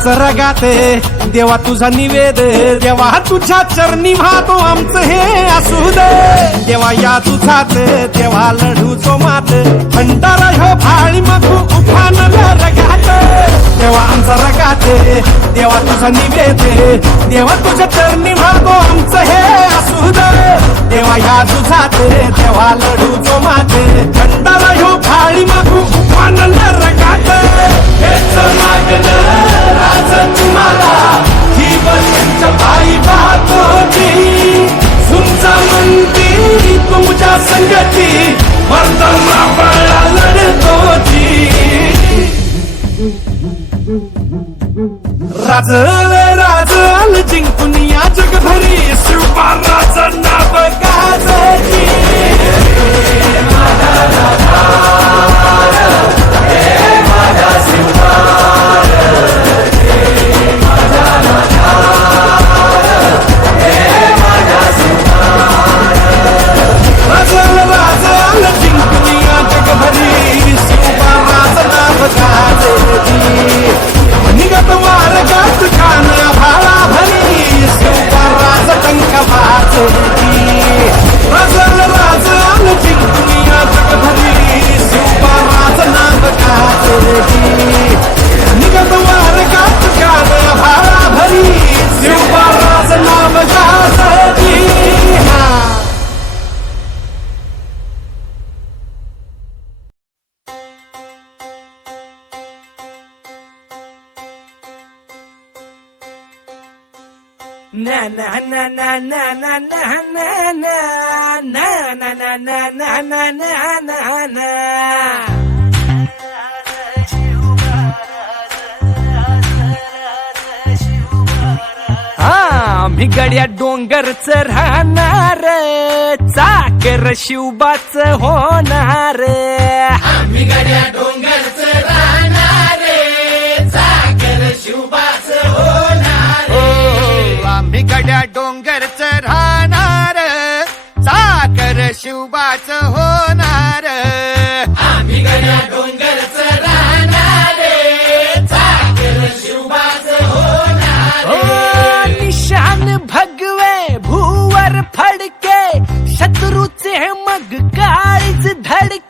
देवा आमचं रगात. देवा तुझा निवेद देवा तुझ्या चरणी वाहतो आमचं हे असू दे देवा या तुझात देवा लढू तो मात. भंडारा ह्यो भाळी मधू उफान रगात. देवा आमचा रगात देवा तुझा निवेदे देवा तुझ्या चरणी मागो आमचं हे असू दे देवा या तुझात देवा लढू जो मात खंडाला ह्यो फाळी मागू. उफान रगात हेच मागणं राज तुम्हाला. ही बसंत पायी पाहतोची तुमचा तुमच्या संगती. वर्तमा बळा लढतोची राजल राजल जिंकून या जगभरी. आम्ही गड्या डोंगरच राहणार चाकर शिवबाच होणार. आम्ही गड्या डोंगरच राहणार चाकर शिवबाच होणार. हो, आम्ही गड्या डोंगरच राहणार चाकर शिवबाच होणार. आम्ही गड्या डोंगरच राहणार चाकर शिवबाच होणार ओ निशान भगवे भूवर फडके शत्रूचे मग काळीच धडके.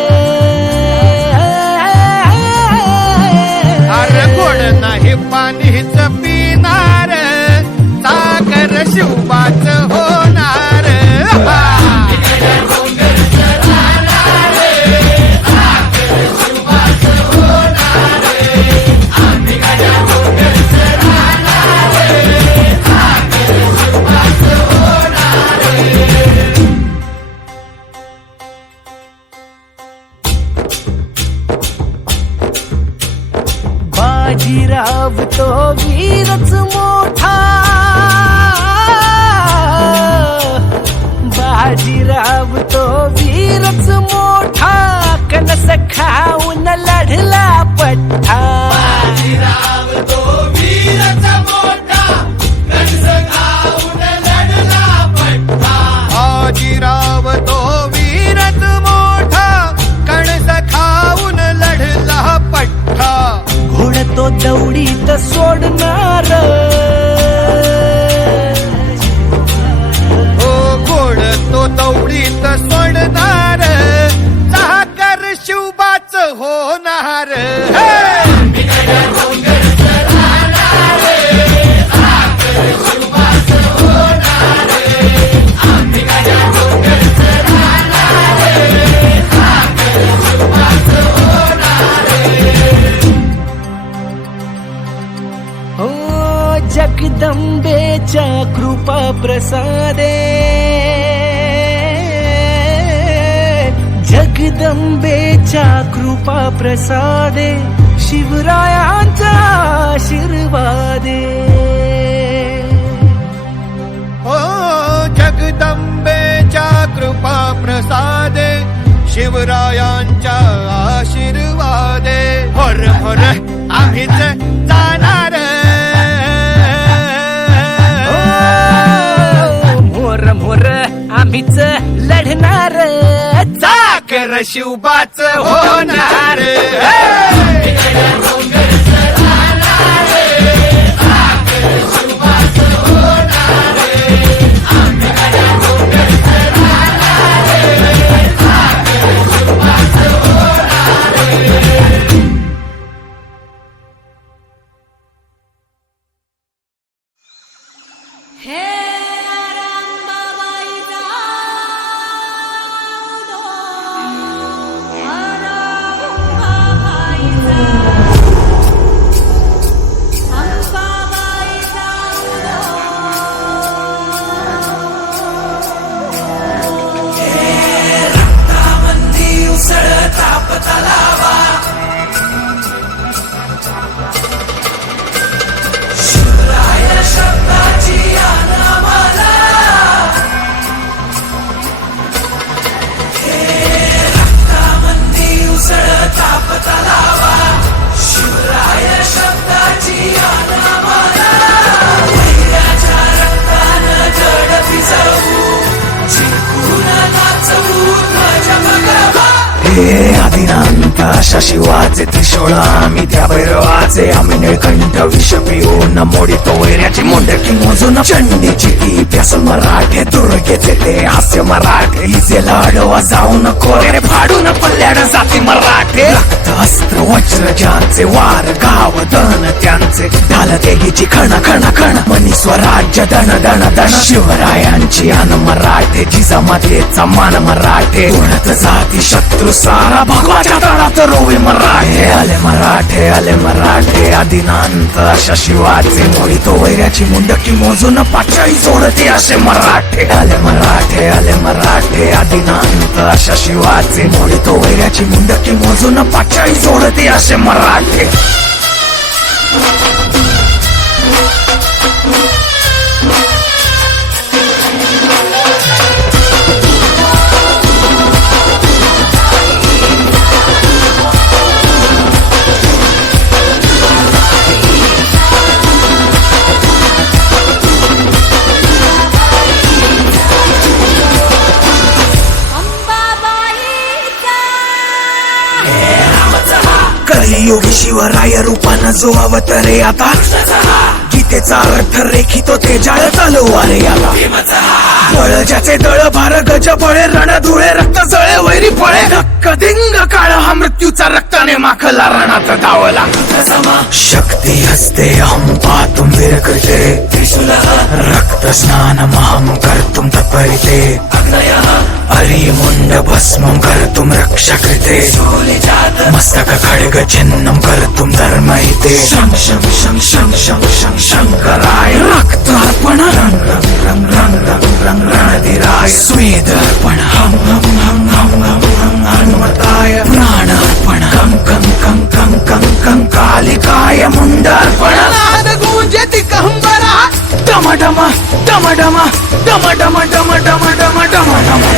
गोड नाही पाणीच पिणार. सागर शिवबाच होणार. तो वीरच मोठा. बाजीराव तो वीरच मोठा. कनस खाऊन जगदंबेच्या कृपा प्रसादे। जगदंबेच्या कृपा प्रसादे शिवरायांचा आशीर्वादे। ओ जगदंबेच्या कृपा प्रसादे शिवरायांच्या आशीर्वादे। हर हर आहेच शिवबाच होणार. शिवाचे त्रिशूळ आम्ही त्या भैरवाचे आम्ही निळकंठ विष पिऊन मोडितो वैऱ्याची मोंडकी मोजून चंडीची ती. प्यास मराठे दुर्गेचे ते हास्य मराठे. इजेला अडवा जाऊन फाडू फाडून पल्ल्याड जाती मराठे. रक्त अस्त्र वज्र ज्यांचे वार गाव दन त्यांचे ढाल चाल तेगीची खण खण खण. मनी स्वराज्य दण दण दण शिवरायांची अन मराठे जिजामातेचा मान मराठे. उडत जाती शत्रू सारा भगवाच्या तळात रोवे मराठे. आले मराठे आले मराठे. आदिनांत अशा शिवाचे मोडी तो वैराची मुंडकी मोजून पाचाई सोडते असे मराठे. आले मराठे आले मराठे आदिनांत अशा शिवाचे मोडतो तो मुंडकी मोजून पाचाई सोडते असे मराठे. शिवराय रूपानं जो अवतरे आता. गीतेचा अर्थ रेखितो ते जाळ चालू आले आता तळजाचे तळ भार गज पळे रण धुळे रक्त जळे वैरी पळे कदिंग काळ हा मृत्यूचा रक्ताने माखला रणाचा धावला शक्ती हस्ते अहम पातुम वीर कृते रक्त स्नान महम करतुम तपरिते हरी मुंड भस्म करतुम रक्ष कृते मस्तक खड्ग चिन्हम करतुम धर्म इते शं शं शं शं शं शं शंकराय रक्त अर्पण रंग रंग रंग रंग रंग स्वेदर्पण हं हं हं हं हं हं हनुमताय प्राणार्पण कं कं कं कं कं कं कालिकाय मुण्डार्पण गूञ्जति कहम्बरः डम डम डम डम डम डम डम डम डम डम डम